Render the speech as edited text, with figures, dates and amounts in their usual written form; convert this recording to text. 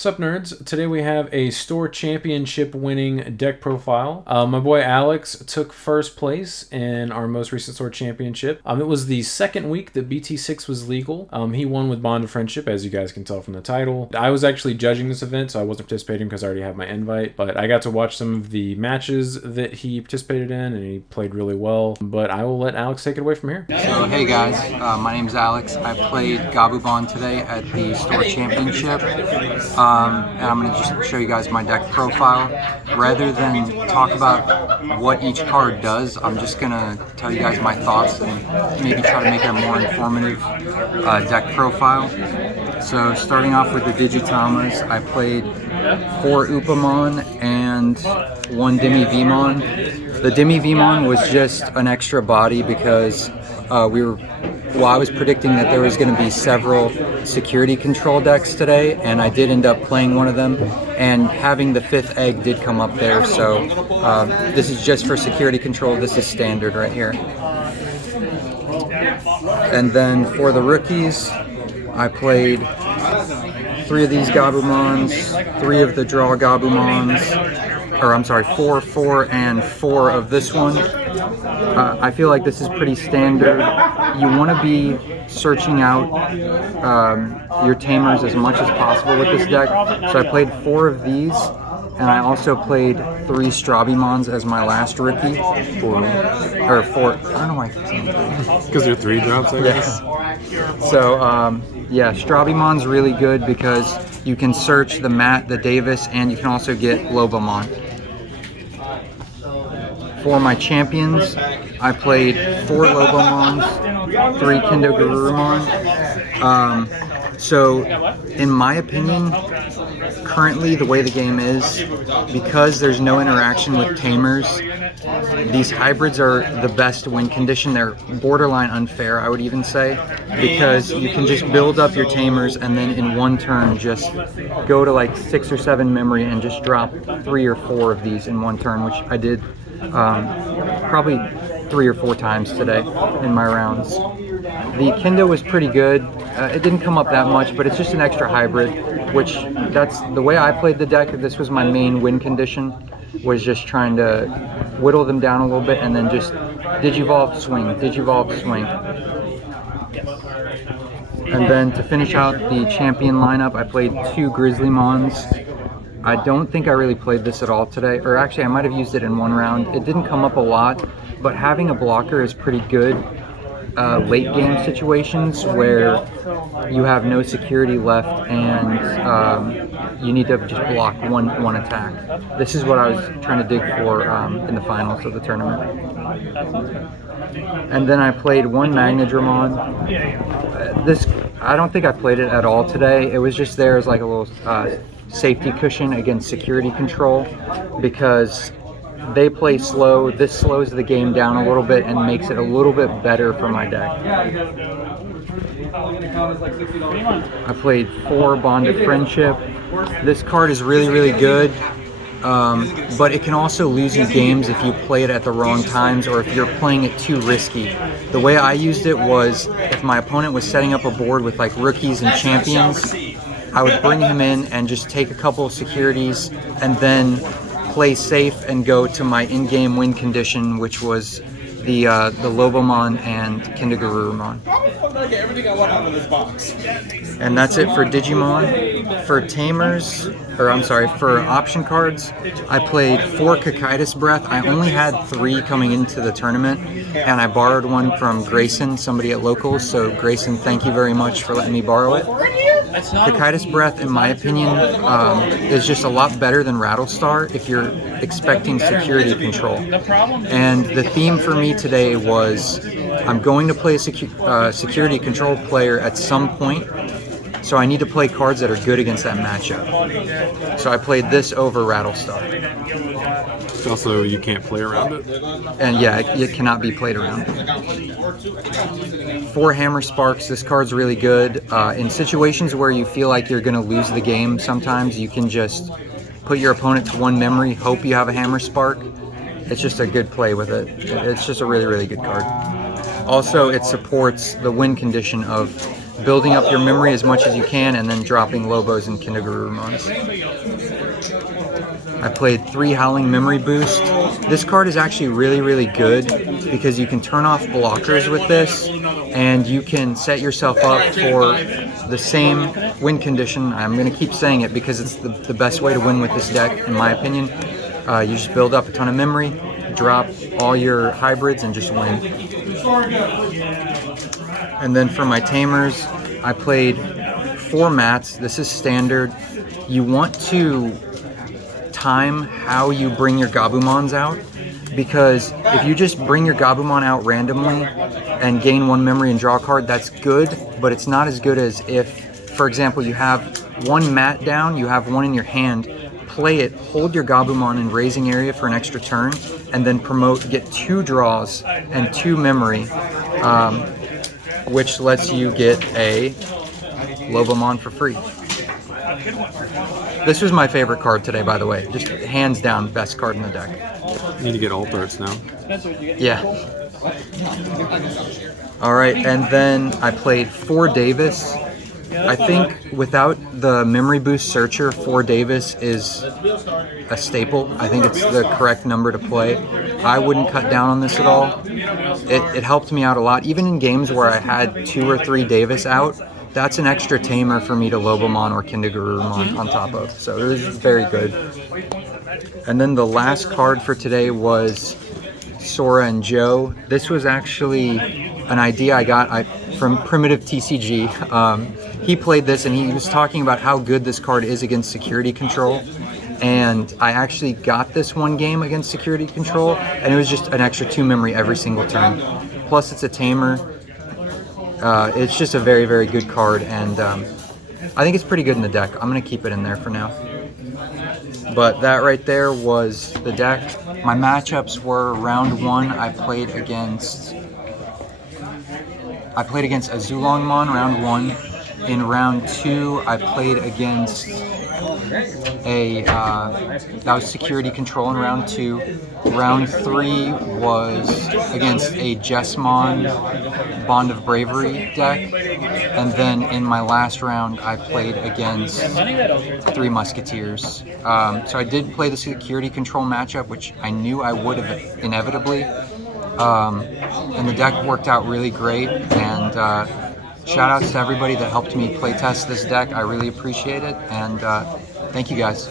Sup nerds, today we have a store championship winning deck profile. My boy Alex took first place in our most recent store championship. It was the second week that BT6 was legal. He won with Bond of Friendship, as you guys can tell from the title. I was actually judging this event, so I wasn't participating because I already have my invite, but I got to watch some of the matches that he participated in and he played really well. But I will let Alex take it away from here. So hey guys, my name's Alex. I played Gabumon today at the store championship. And I'm going to just show you guys my deck profile. Rather than talk about what each card does, I'm just going to tell you guys my thoughts and maybe try to make it a more informative deck profile. So starting off with the Digitamas, I played 4 Upamon and 1 Digimon. The Digimon was just an extra body because I was predicting that there was going to be several security control decks today, and I did end up playing one of them, and having the 5th egg did come up there, so this is just for security control. This is standard right here. And then for the rookies, I played 3 of these Gabumons, 3 of the draw Gabumons, or I'm sorry, 4, 4, and 4 of this one. I feel like this is pretty standard. You want to be searching out your tamers as much as possible with this deck. So I played 4 of these, and I also played 3 Strabimons as my last rookie. 4. I don't know why. Because they're 3 drops, I guess. So, yeah, Strabimon's really good because you can search the Matt, the Davis, and you can also get Lobomon. For my champions, I played 4 Lobomons, 3 Kindogurumon. So, in my opinion, currently the way the game is, because there's no interaction with tamers, these hybrids are the best win condition. They're borderline unfair, I would even say, because you can just build up your tamers and then in one turn just go to like 6 or 7 memory and just drop 3 or 4 of these in one turn, which I did probably 3 or 4 times today in my rounds. The Kendo was pretty good. It didn't come up that much, but it's just an extra hybrid, which that's the way I played the deck. This was my main win condition, was just trying to whittle them down a little bit and then just Digivolve, swing, Digivolve, swing. And then to finish out the champion lineup, I played 2 Grizzlymons. I don't think I really played this at all today, or actually I might have used it in 1 round. It didn't come up a lot, but having a blocker is pretty good late game situations where you have no security left and you need to just block one attack. This is what I was trying to dig for in the finals of the tournament. And then I played 1 Magnadramon. I don't think I played it at all today. It was just there as like a little safety cushion against security control because they play slow. This slows the game down a little bit and makes it a little bit better for my deck. I played 4 Bond of Friendship. This card is really, really good, but it can also lose you games if you play it at the wrong times or if you're playing it too risky. The way I used it was if my opponent was setting up a board with like rookies and champions, I would bring him in and just take a couple of securities and then play safe and go to my in-game win condition, which was the Lobomon and Kindogurumon. And that's it for Digimon. For tamers, for option cards, I played 4 Cocytus Breath. I only had 3 coming into the tournament, and I borrowed one from Grayson, somebody at Locals. So Grayson, thank you very much for letting me borrow it. Cocytus Breath, in my opinion, is just a lot better than Rattlestar if you're expecting security control. And the theme for me today was I'm going to play a security control player at some point, so I need to play cards that are good against that matchup. So I played this over Rattlestar. Also, you can't play around it? And yeah, it cannot be played around. 4 Hammer Sparks, this card's really good. In situations where you feel like you're going to lose the game, sometimes you can just put your opponent to 1 memory, hope you have a Hammer Spark. It's just a good play with it. It's just a really, really good card. Also, it supports the win condition of building up your memory as much as you can, and then dropping Lobos and Kindergarurumons. I played 3 Howling Memory Boost. This card is actually really, really good because you can turn off blockers with this, and you can set yourself up for the same win condition. I'm going to keep saying it because it's the best way to win with this deck, in my opinion. You just build up a ton of memory, drop all your hybrids, and just win. And then for my tamers, I played 4 mats. This is standard. You want to time how you bring your Gabumons out, because if you just bring your Gabumon out randomly and gain 1 memory and draw a card, that's good, but it's not as good as if, for example, you have 1 mat down, you have 1 in your hand, play it, hold your Gabumon in raising area for an extra turn, and then get 2 draws and 2 memory, which lets you get a Lobomon for free. This was my favorite card today, by the way. Just hands down, best card in the deck. You need to get alt arts now. Yeah. All right, and then I played 4 Davis. I think without the Memory Boost Searcher, 4 Davis is a staple. I think it's the correct number to play. I wouldn't cut down on this at all. It helped me out a lot. Even in games where I had 2 or 3 Davis out, that's an extra tamer for me to Lobomon or Kindergarurumon on top of. So it was very good. And then the last card for today was Sora and Joe. This was actually an idea I got from Primitive TCG. He played this and he was talking about how good this card is against security control. And I actually got this one game against security control, and it was just an extra 2 memory every single turn. Plus it's a tamer. It's just a very, very good card, and I think it's pretty good in the deck. I'm going to keep it in there for now. But that right there was the deck. My matchups were round 1, I played against Azulongmon round 1. In round 2, I played against that was security control in round 2. Round 3 was against a Jessmon Bond of Bravery deck. And then in my last round, I played against 3 Musketeers. So I did play the security control matchup, which I knew I would have inevitably. And the deck worked out really great. And shout outs to everybody that helped me playtest this deck. I really appreciate it. And thank you guys.